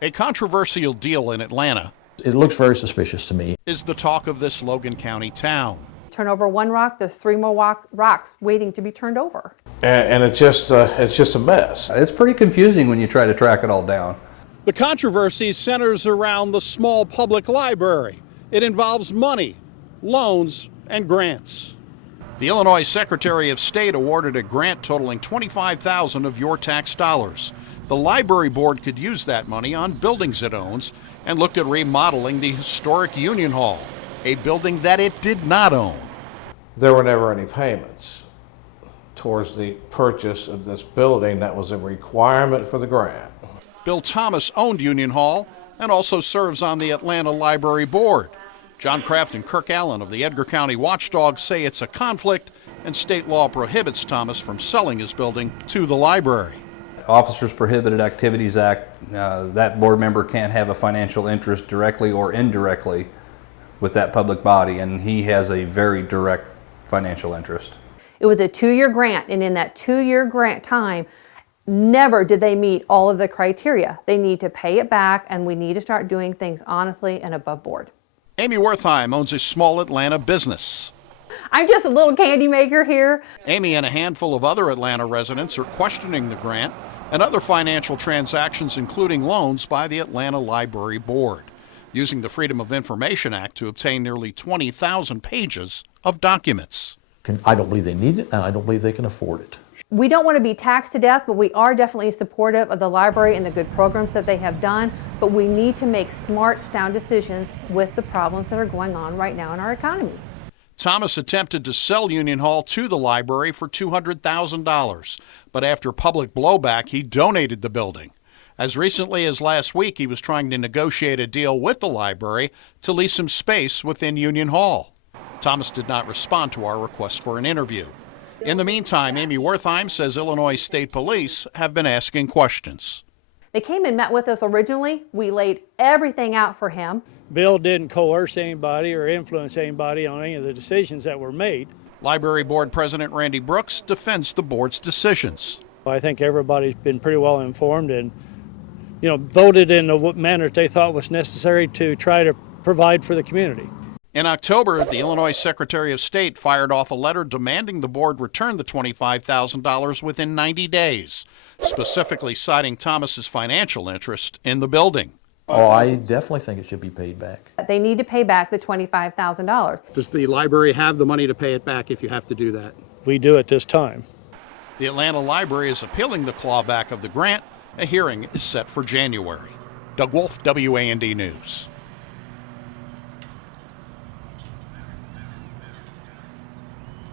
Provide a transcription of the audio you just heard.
A controversial deal in Atlanta. It looks very suspicious to me. Is the talk of this Logan County town. Turn over one rock, there's 3 more rocks waiting to be turned over. And it's just a mess. It's pretty confusing when you try to track it all down. The controversy centers around the small public library. It involves money, loans, and grants. The Illinois Secretary of State awarded a grant totaling $25,000 of your tax dollars. The library board could use that money on buildings it owns and looked at remodeling the historic Union Hall, a building that it did not own. There were never any payments towards the purchase of this building. That was a requirement for the grant. Bill Thomas owned Union Hall and also serves on the Atlanta Library Board. John Kraft and Kirk Allen of the Edgar County Watchdog say it's a conflict and state law prohibits Thomas from selling his building to the library. Officers Prohibited Activities Act, that board member can't have a financial interest directly or indirectly with that public body, and he has a very direct financial interest. It was a 2-year grant, and in that 2-year grant time, never did they meet all of the criteria. They need to pay it back, and we need to start doing things honestly and above board. Amy Wertheim owns a small Atlanta business. I'm just a little candy maker here. Amy and a handful of other Atlanta residents are questioning the grant and other financial transactions, including loans by the Atlanta Library Board, using the Freedom of Information Act to obtain nearly 20,000 pages of documents. I don't believe they need it, and I don't believe they can afford it. We don't want to be taxed to death, but we are definitely supportive of the library and the good programs that they have done. But we need to make smart, sound decisions with the problems that are going on right now in our economy. Thomas attempted to sell Union Hall to the library for $200,000, but after public blowback, he donated the building. As recently as last week, he was trying to negotiate a deal with the library to lease him space within Union Hall. Thomas did not respond to our request for an interview. In the meantime, Amy Wertheim says Illinois State Police have been asking questions. They came and met with us originally. We laid everything out for him. Bill didn't coerce anybody or influence anybody on any of the decisions that were made. Library Board President Randy Brooks defends the board's decisions. I think everybody's been pretty well informed and, voted in the manner that they thought was necessary to try to provide for the community. In October, the Illinois Secretary of State fired off a letter demanding the board return the $25,000 within 90 days, specifically citing Thomas's financial interest in the building. Oh, I definitely think it should be paid back. They need to pay back the $25,000. Does the library have the money to pay it back if you have to do that? We do at this time. The Atlanta Library is appealing the clawback of the grant. A hearing is set for January. Doug Wolfe, WAND News.